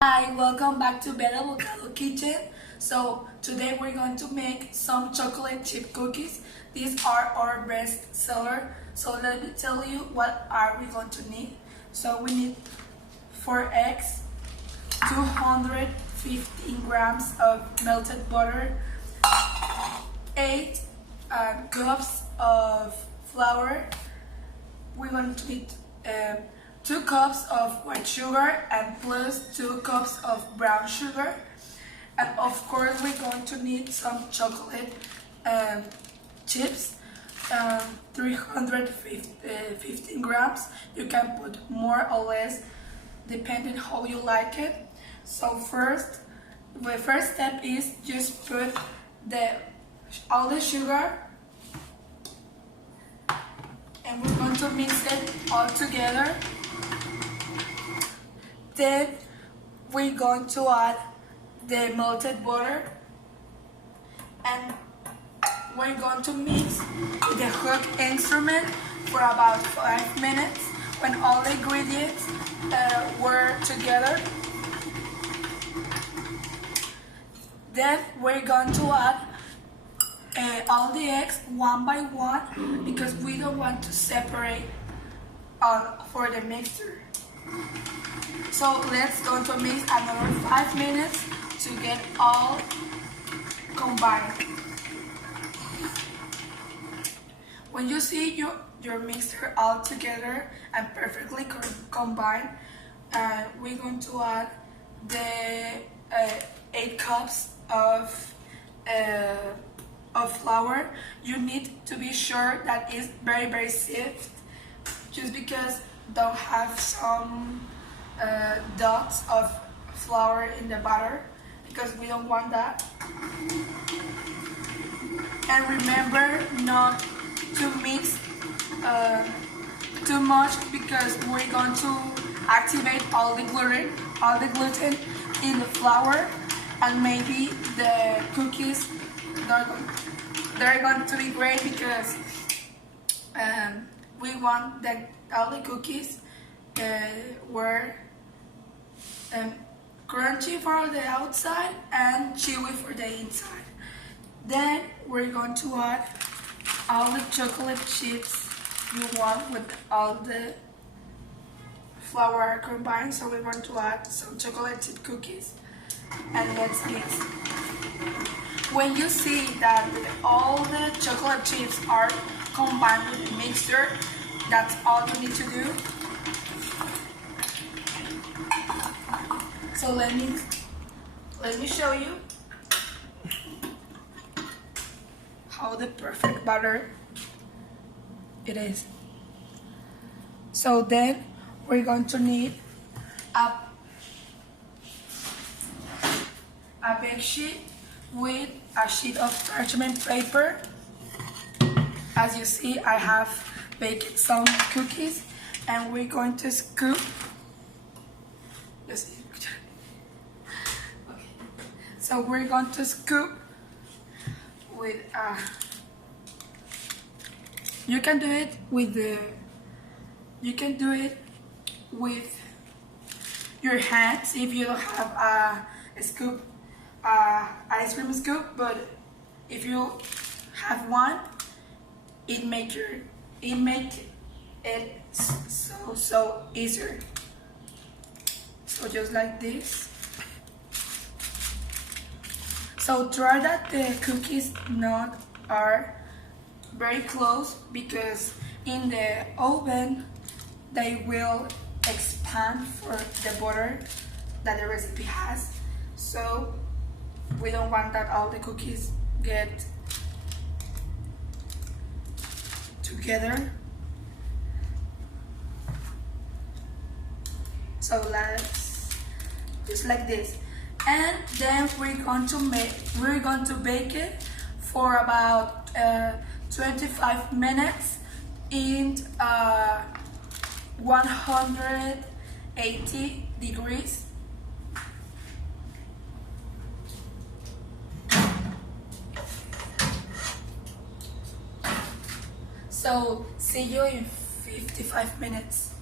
Hi, welcome back to Bella Bocado Kitchen. So today we're going to make some chocolate chip cookies. These are our best seller. So let me tell you what are we going to need. So we need 4 eggs, 215 grams of melted butter, 8 cups of flour. We're going to need 2 cups of white sugar and plus 2 cups of brown sugar, and of course we're going to need some chocolate chips, 315 grams. You can put more or less depending how you like it. So the first step is just put all the sugar, and we're going to mix it all together. Then we're going to add the melted butter, and we're going to mix with the hook instrument for about 5 minutes when all the ingredients were together. Then we're going to add all the eggs one by one because we don't want to separate for the mixture. So let's go to mix another 5 minutes to get all combined. When you see your mixture all together and perfectly combined, we're going to add the 8 cups of flour. You need to be sure that it's very soft, just because don't have some dots of flour in the batter, because we don't want that. And remember not to mix too much, because we're going to activate all the gluten in the flour, and maybe the cookies they're going to be great, because we want that all the cookies were crunchy for the outside and chewy for the inside. Then we're going to add all the chocolate chips you want with all the flour combined. So we're going to add some chocolate chip cookies, and let's mix. When you see that all the chocolate chips are combined with the mixture, that's all you need to do. So let me show you how the perfect batter it is. So then we're going to need a bake sheet with a sheet of parchment paper. As you see, I have baked some cookies, and we're going to scoop. Okay. So we're going to scoop with you can do it with your hands if you don't have a scoop, ice cream scoop, but if you have one, it make it so easier. So just like this. So try that the cookies not are very close, because in the oven they will expand for the butter that the recipe has. So we don't want that all the cookies get together. So let's just like this, and then we're going to bake it for about 25 minutes in 180 degrees. So see you in 55 minutes.